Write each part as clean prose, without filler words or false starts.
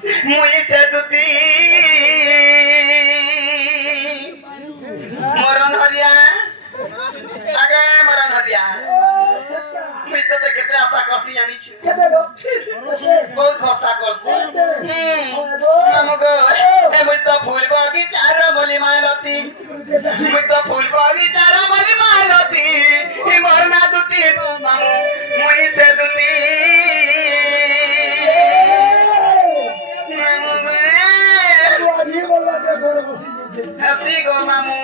मुई से दुती मरण हरिया आगे मरण हरिया मुई तो केते आशा करसी जानी छु बहुत भरोसा करसी हमगो ए मुई तो फूल बगीचार मली मालती मुई तो फूल बगीचार मली मालती ई मरना दुती मामू मुई से दुती हसी गो मामू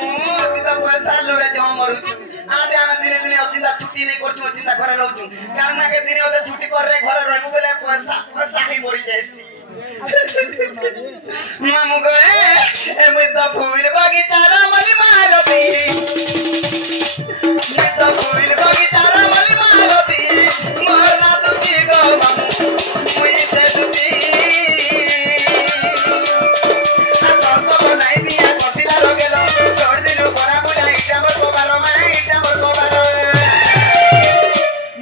तू तो पैसा लोरे जो मरुछु आज आमे दिने दिने अचिंता छुट्टी नहीं करछु अचिंता घरे रहछु कारण के दिने ओते छुट्टी कर रे घरे रहबो बेले पैसा ही मरि जायसी मामू गो ए मुई तो फूल बगीचार मली मालती मुई तो फूल बगीचार मली मालती मरना दुती गो मामू मुई से दुती आ तो नहीं दिया कोसिला लगेलो छोड़ दिलु बड़ा बुला इटा मोर कोबारो मा इटा मोर कोबारो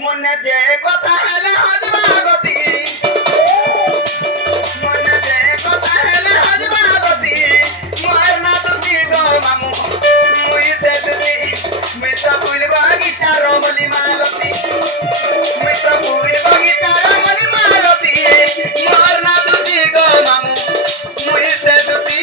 मने जे कथा हेले हजबा गति मने जे कथा हेले हजबा गति मरना दुती गो मामू मुई से दुती मैं तो फूल बगीचा रोमली मालती मैं तो फूल बगीचा रोमली मालती मरना दुती गो मामू मुई से दुती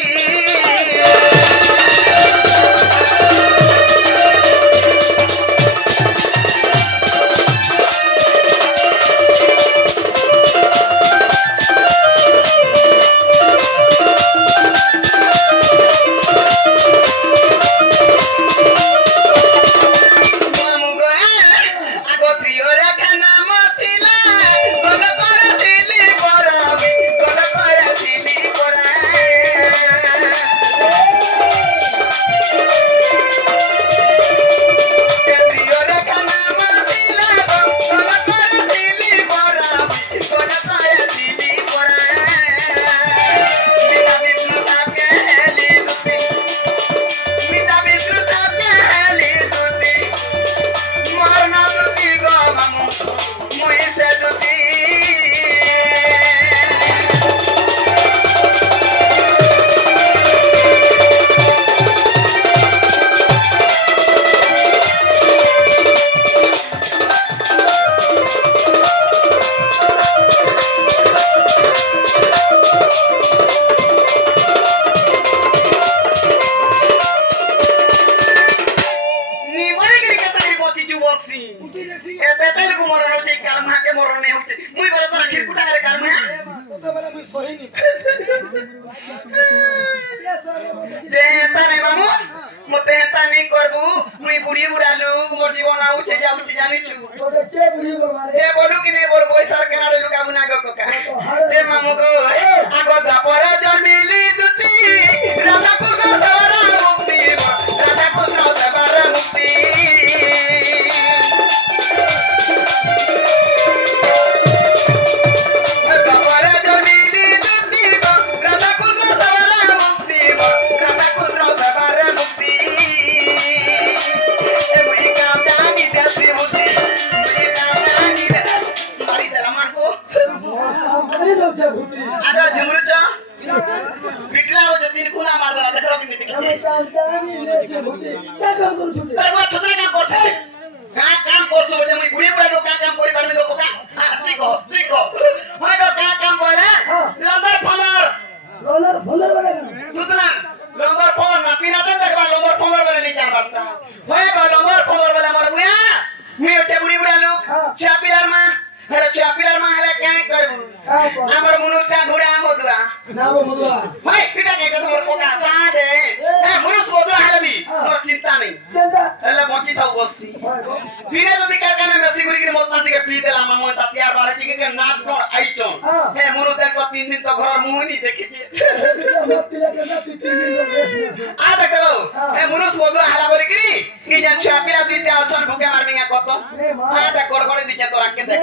चिंता नहीं बची था बसी फिर जदी कारखाना में सिगुरी के मत पाती के पी देला मामू तत्यार बारे जी के नाक पर आइचो हे मुनु देख 3 दिन तो घर मुंह नहीं देखी जे आ देखो हे मुनु मोदो हाला बोली कि जन छुआ पिला दुईटा अछन भूखे मारमिया कत आ देख गड़गड़े दिछे तोरा के देख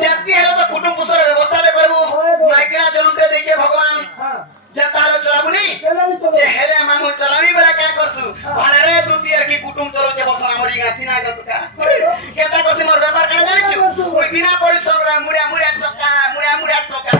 जति हेलो तो कुटुंब पुसर व्यवस्था रे करबो माइकरा जन्म के देखे भगवान जतालो चलाबुनी जे हेले मामू चलावी बला क्या करसु अरे रे तू तियर की कुटुंब चलो जे बसना मरी गाथि ना गतका केता करसी मोर व्यापार करे जानि छु बिना परिश्रम रे मुड़िया टका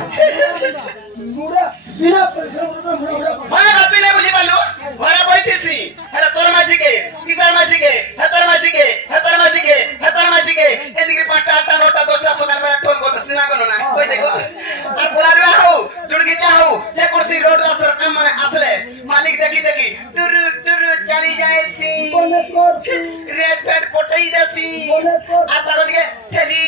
आता को टिके ठेली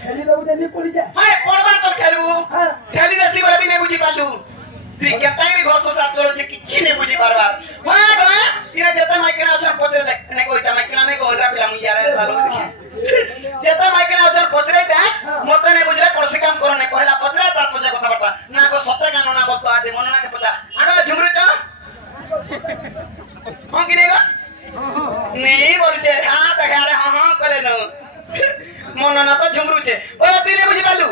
ठेली दबु देनी पड़ी जा हाय पड़बार तो ठेलबू ठेली देसी बरा भी नहीं बुझी पालू तुई केतागरी घर सो साथ चलो जे किछि नहीं बुझी पारबा हां बा इना जता माइकना अछन पचरे देख ने कोइटा माइकना ने गोरा पिला मु यार बालो जता माइकना अछन पचरे देख मते ने बुझरे कोन से काम करो ने पहला पचरे तार पजे कथा बता ना को सत्य गानो ना बोलतो आदि मनना के पचा आगा झुमरू च हां कि नेगा नहीं बोलछे हां त घारे हां हां करे न मनना तो झुमरू छे ओ तिने बुझी पालू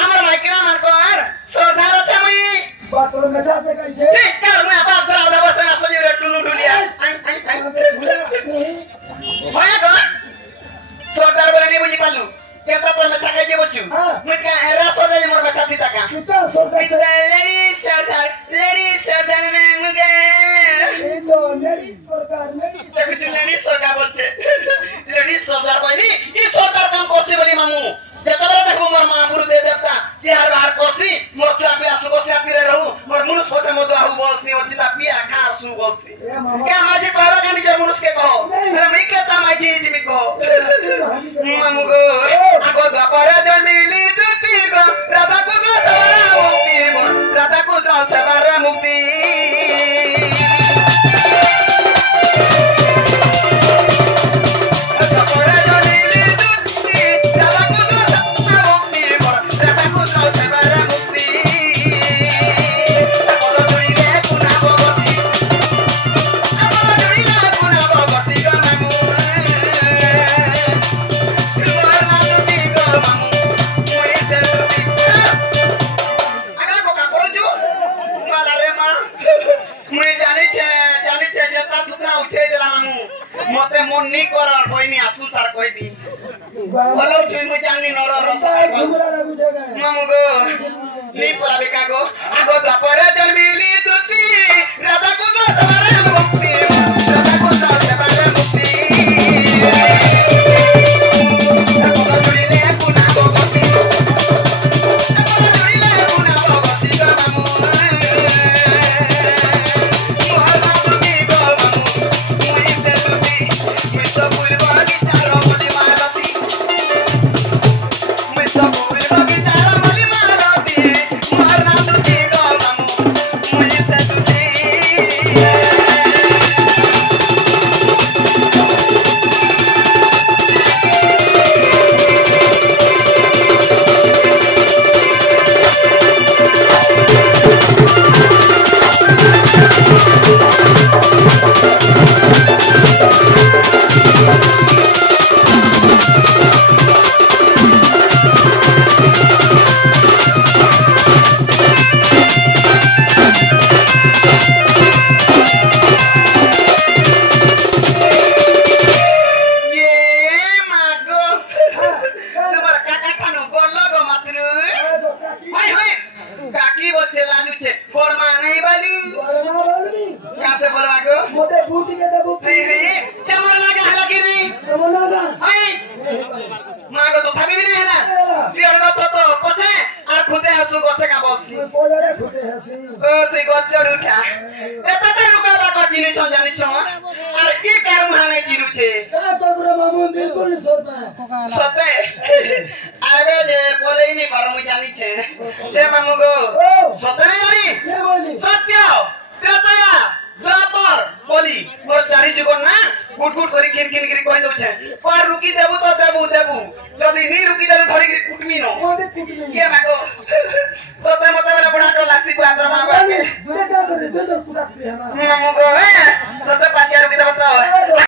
हमर माइकना मान को आर श्रद्धा रछे मई बात तो मजा से कहि छे ठीक कर मैं बात करा दा बस ना सजी रे टुनु ढुलिया आई भया को सरदार बोले नहीं बुझी पालू केता पर मैं छकाई जे बच्चू मैं का एरा सजे मोर में छाती तका कितना सरदार लेडी सरदार में मुगे ए तो लेडी सरकार बोलछे लेडी सरदार बोली ई सरदार काम करसी बोली मामू जेतबे देखबो मोर महापुर दे देवता तिहार बाहर करसी मोर चापी आसुको से आतीरे रहू मोर मनुष्य पते मो दोहु बोलसी ओचिता पिया खा सु बोलसी क्या माजी कहबा का निजर मनुष्य के कहो अरे मैं केता माजी तिमी कहो मामू गो आगो द्वापर जमिली दुती गो राधा को सवारा मुक्ति मोर राधा को सवारा मुक्ति मते मन नी करल कोइनी आसु सार कोइनी बोलो छुई मु जानी नर रस मामू गो नी पला बेका गो आगो द्वापर जन्मिली दुती राधा को सवारे मुक्ति राधा को सवारे मुक्ति आगो जुड़िले पुना भगवती आगो जुड़िले पुना भगवती गो मामू